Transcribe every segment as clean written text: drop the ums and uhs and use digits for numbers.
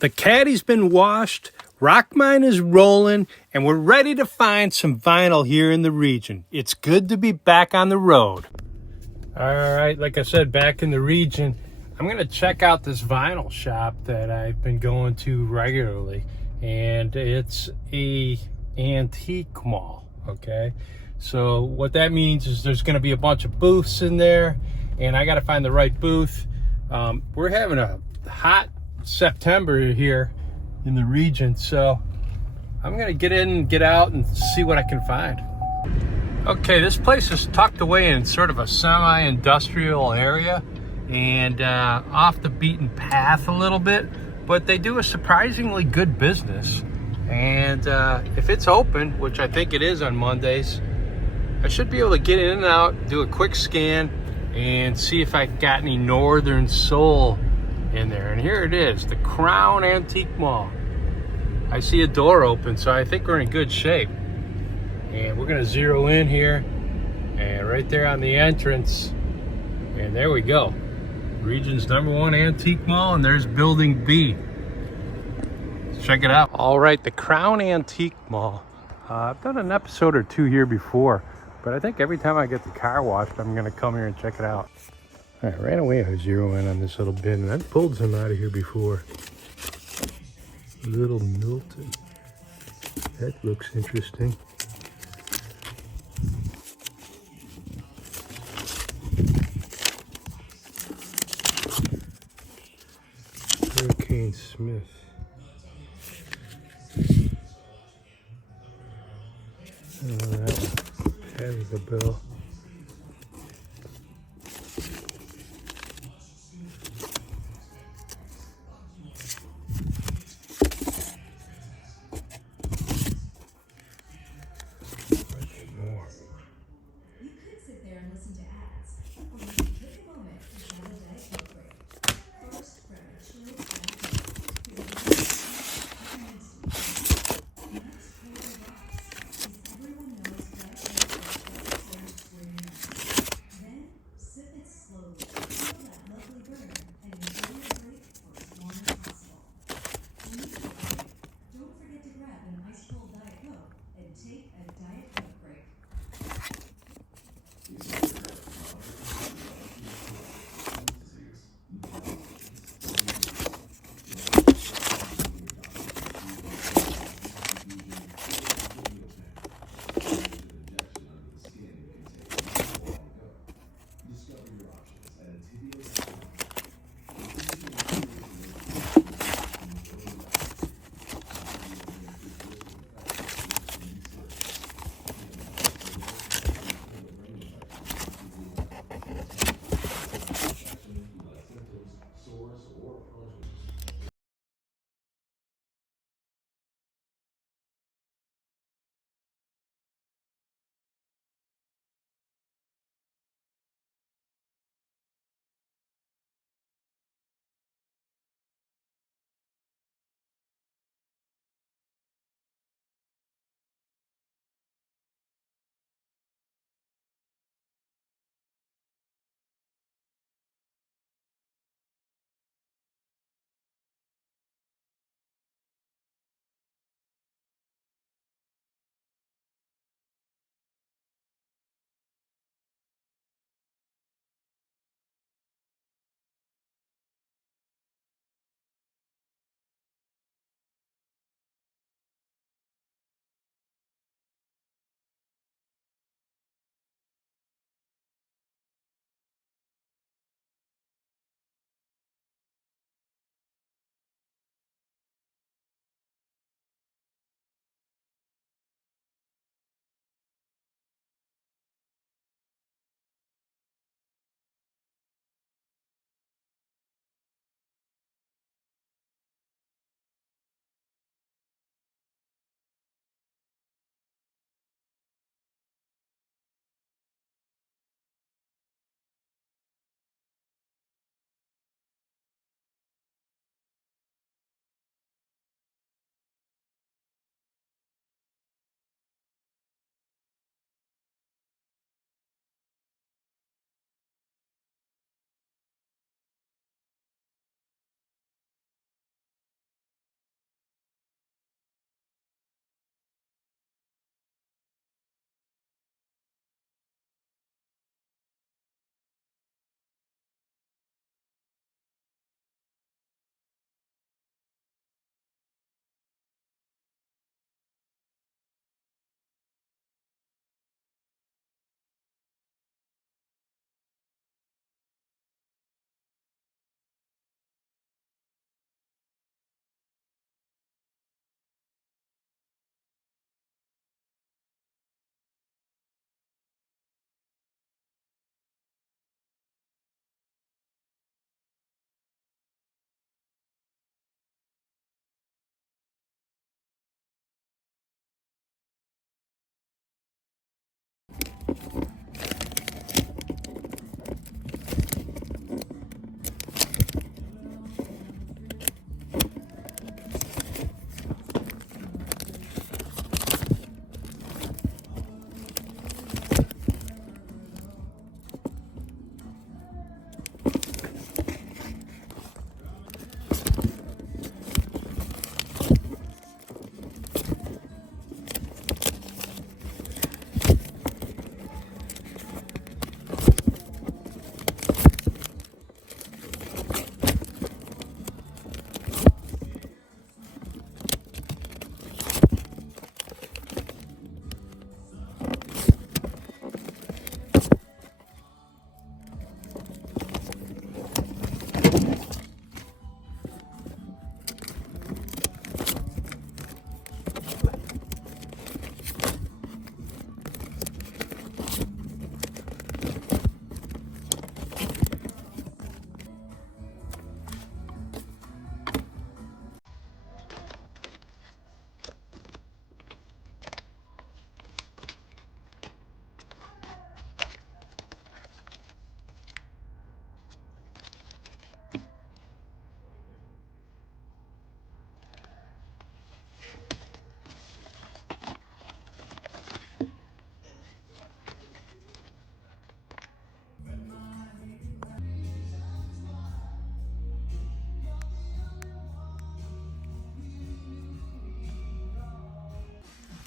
The caddy's been washed, rock mine is rolling, and we're ready to find some vinyl here in the region. It's good to be back on the road. All right, like I said, back in the region, I'm gonna check out this vinyl shop that I've been going to regularly, and it's a antique mall, okay? So what that means is there's gonna be a bunch of booths in there, and I gotta find the right booth. We're having a hot September here in the region, so I'm gonna get in and get out and see what I can find. Okay, this place is tucked away in sort of a semi-industrial area and off the beaten path a little bit, but they do a surprisingly good business. And if it's open, which I think it is on Mondays, I should be able to get in and out, do a quick scan, and see if I got any Northern Soul in there. And here it is, the Crown Antique Mall. I see a door open, so I think we're in good shape. And we're gonna zero in here, and right there on the entrance, and there we go. Region's #1 antique mall, and there's building B. Let's check it out. All right, the Crown Antique Mall. I've done an episode or two here before, but I think every time I get the car washed, I'm gonna come here and check it out. All right, right away I zero in on this little bin, and I've pulled some out of here before. Little Milton. That looks interesting. Hurricane Smith. Patty the Bell.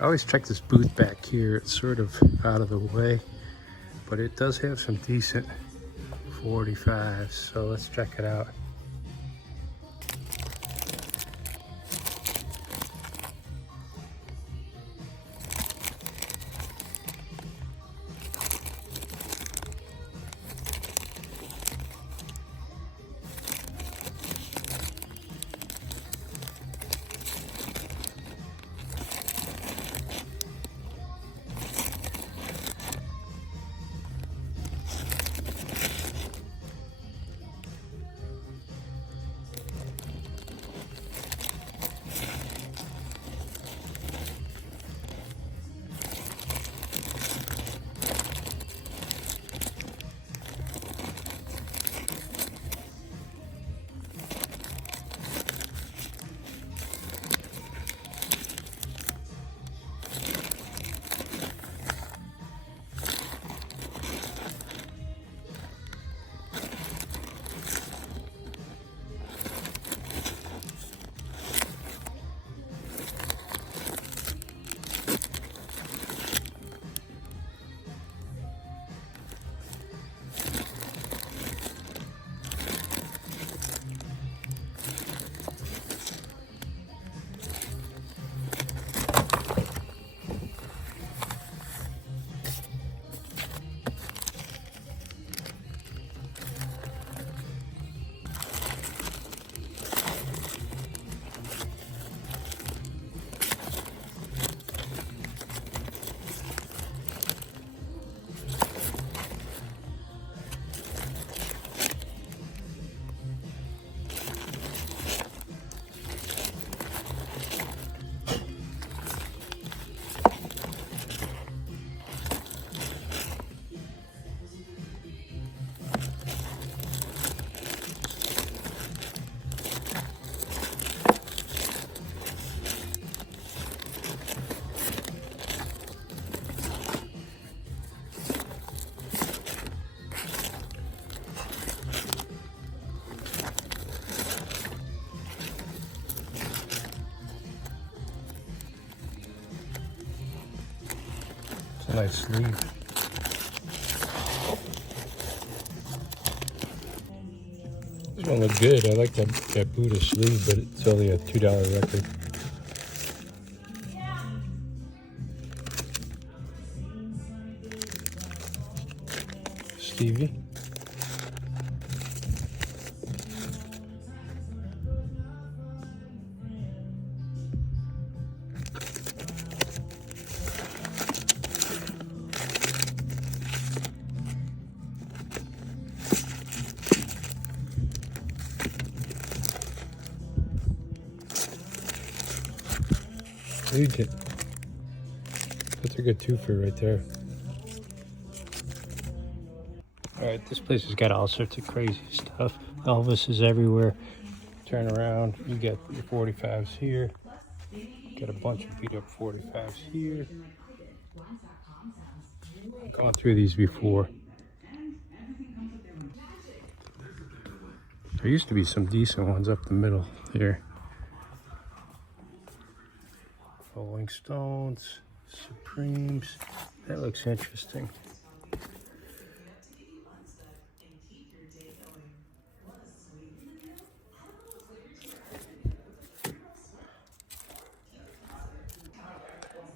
I always check this booth back here. It's sort of out of the way, but it does have some decent 45s, so let's check it out. It's a nice sleeve. This one looks good. I like that Buddha sleeve, but it's only a $2 record. Stevie. Regent. That's a good twofer right there. Alright, this place has got all sorts of crazy stuff. Elvis is everywhere. Turn around, you got your 45s here. Got a bunch of beat up 45s here. I've gone through these before. There used to be some decent ones up the middle here. Rolling Stones, Supremes. That looks interesting.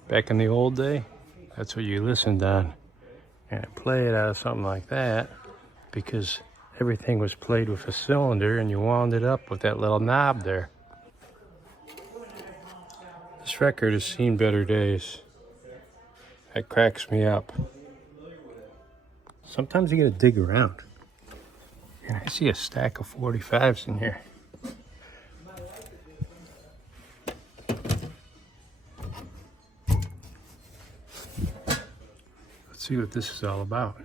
Back in the old day, that's what you listened on. And play it out of something like that, because everything was played with a cylinder and you wound it up with that little knob there. This record has seen better days. That cracks me up. Sometimes you gotta dig around. And I see a stack of 45s in here. Let's see what this is all about.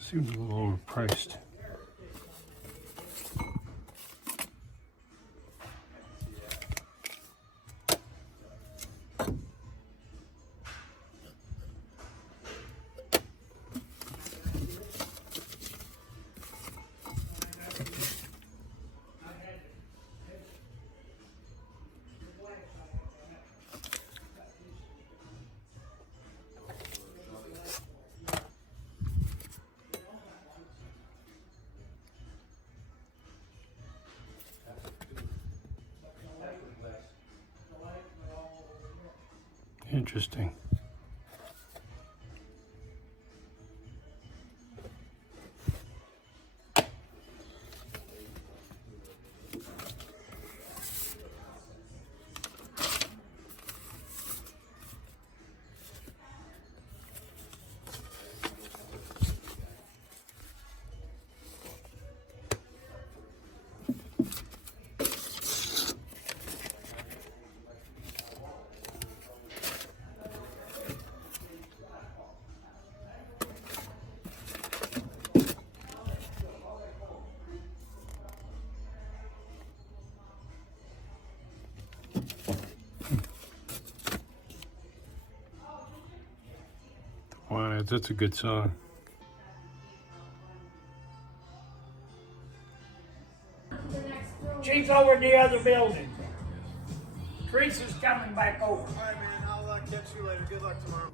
Seems a little overpriced. interesting. Wow, that's a good song. She's over in the other building. Teresa's coming back over. All right, man. I'll catch you later. Good luck tomorrow.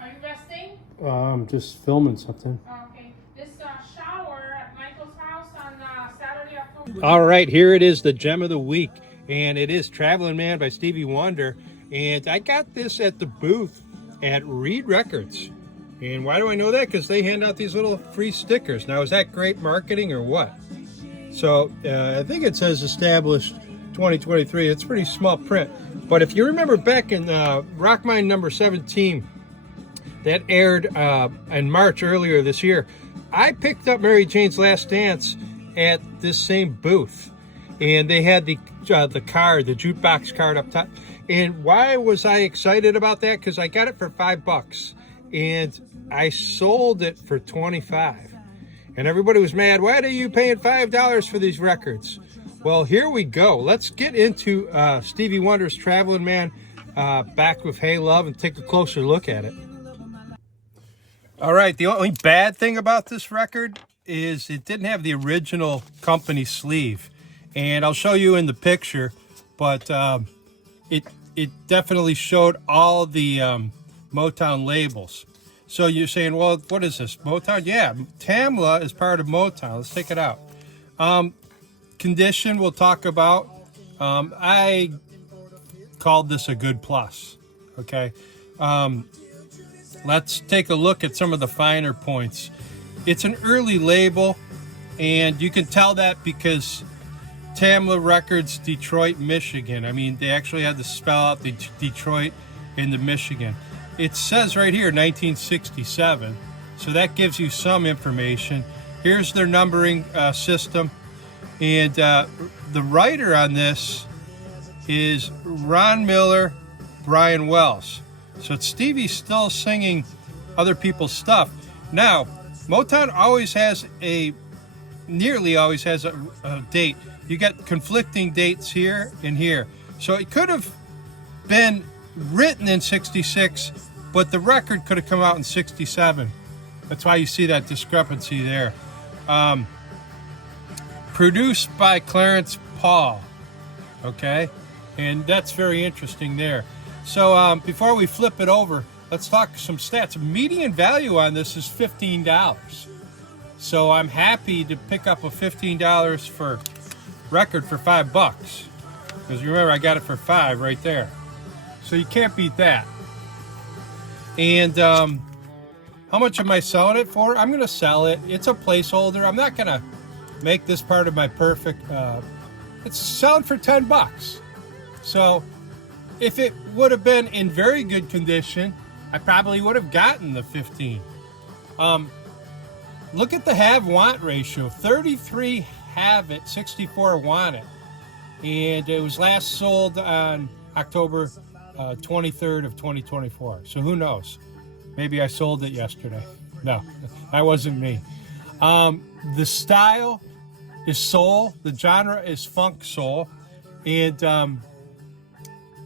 Are you resting? I'm just filming something. Okay. This shower at Michael's house on Saturday, October. All right, here it is, the gem of the week, and it is Traveling Man by Stevie Wonder, and I got this at the booth at Reed Records. And why do I know that? Because they hand out these little free stickers. Now, is that great marketing or what? So I think it says established 2023. It's pretty small print, but if you remember back in Rock Mine number 17 that aired in March earlier this year, I picked up Mary Jane's Last Dance at this same booth, and they had the card, the jukebox card up top. And why was I excited about that? Because I got it for $5 and I sold it for $25, and everybody was mad. Why are you paying $5 for these records? Well, here we go. Let's get into Stevie Wonder's Traveling Man, back with Hey Love, and take a closer look at it. All right, the only bad thing about this record is it didn't have the original company sleeve, and I'll show you in the picture, but it definitely showed all the Motown labels. So you're saying, well, what is this, Motown? Yeah, Tamla is part of Motown. Let's take it out. Condition we'll talk about. I called this a good plus, okay? Let's take a look at some of the finer points. It's an early label, and you can tell that because Tamla Records, Detroit, Michigan. I mean, they actually had to spell out the Detroit in the Michigan. It says right here, 1967, so that gives you some information. Here's their numbering system, and the writer on this is Ron Miller, Brian Wells. So Stevie's still singing other people's stuff. Now, Motown always has nearly always has a date. You got conflicting dates here and here. So it could have been written in 66, but the record could have come out in 67. That's why you see that discrepancy there. Produced by Clarence Paul, okay? And that's very interesting there. So before we flip it over, let's talk some stats. Median value on this is $15. So I'm happy to pick up a $15 for record for $5. Because remember, I got it for $5 right there. So you can't beat that. And how much am I selling it for? I'm going to sell it. It's a placeholder. I'm not going to make this part of my perfect. It's selling for $10. So if it would have been in very good condition, I probably would have gotten the 15. Look at the have-want ratio. 33 have it, 64 want it. And it was last sold on October 23rd of 2024. So who knows? Maybe I sold it yesterday. No, that wasn't me. The style is soul. The genre is funk soul. And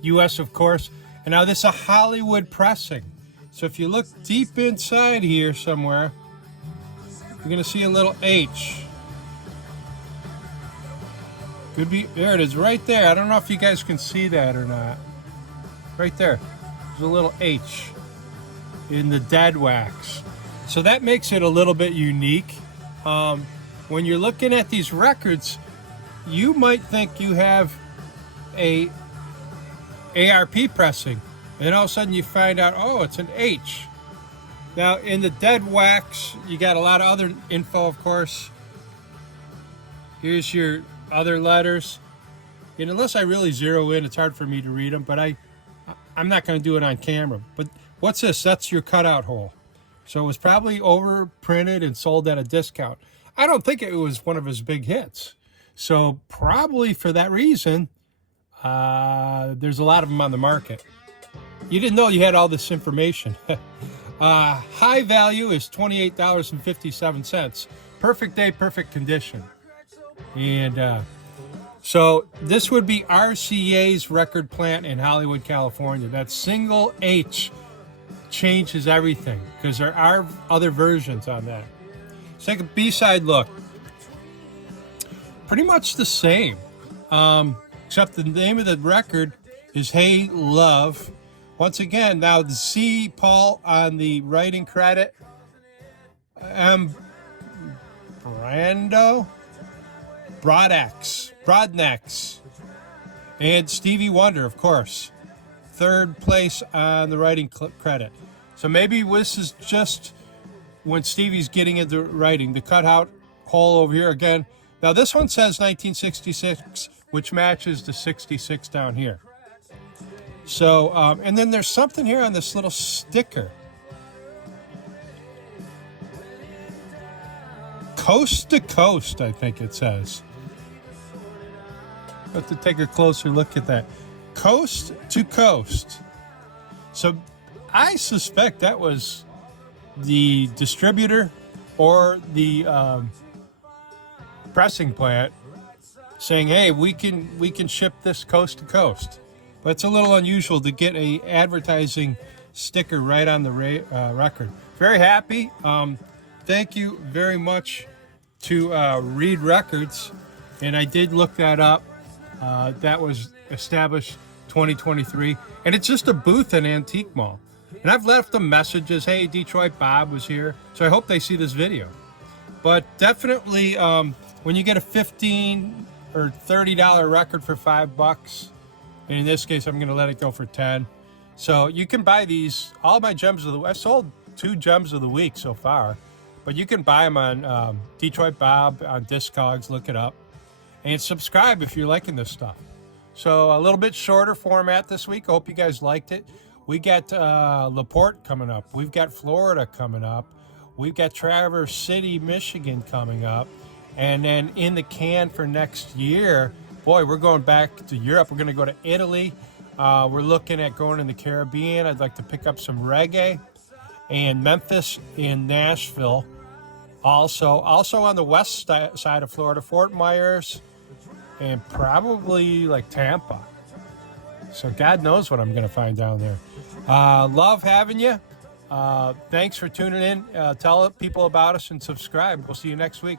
U.S., of course. And now this is a Hollywood pressing. So if you look deep inside here somewhere, you're going to see a little H. Could be, there it is right there. I don't know if you guys can see that or not. Right there. There's a little H in the dead wax. So that makes it a little bit unique. When when you're looking at these records, you might think you have a ARP pressing, and then all of a sudden you find out, oh, it's an H. Now, in the dead wax, you got a lot of other info, of course. Here's your other letters. And unless I really zero in, it's hard for me to read them, but I'm not going to do it on camera. But what's this? That's your cutout hole. So it was probably overprinted and sold at a discount. I don't think it was one of his big hits. So probably for that reason, there's a lot of them on the market. You didn't know you had all this information. High value is $28.57. Perfect day, perfect condition. And so this would be RCA's record plant in Hollywood, California. That single H changes everything because there are other versions on that. Let's take a B-side look. Pretty much the same, except the name of the record is Hey Love. Once again, now the C, Paul, on the writing credit. Broadnecks, and Stevie Wonder, of course. Third place on the writing credit. So maybe this is just when Stevie's getting into writing. The cutout hole over here again. Now this one says 1966, which matches the 66 down here. So, and then there's something here on this little sticker. Coast to Coast, I think it says. Have to take a closer look at that. Coast to Coast. So I suspect that was the distributor or the pressing plant saying, hey, we can ship this coast to coast. But it's a little unusual to get a advertising sticker right on the record. Very happy. Thank you very much to Reed Records. And I did look that up. That was established 2023. And it's just a booth in Antique Mall. And I've left them messages. Hey, Detroit Bob was here. So I hope they see this video. But definitely, when you get a $15 or $30 record for $5, and in this case, I'm going to let it go for 10. So you can buy these. All my gems of the week. I sold 2 gems of the week so far. But you can buy them on Detroit Bob, on Discogs. Look it up. And subscribe if you're liking this stuff. So a little bit shorter format this week. I hope you guys liked it. We got LaPorte coming up. We've got Florida coming up. We've got Traverse City, Michigan coming up. And then in the can for next year, boy, we're going back to Europe. We're going to go to Italy. We're looking at going in the Caribbean. I'd like to pick up some reggae. And Memphis and Nashville. Also on the west side of Florida, Fort Myers, and probably like Tampa. So God knows what I'm going to find down there. Love having you. Thanks for tuning in. Tell people about us and subscribe. We'll see you next week.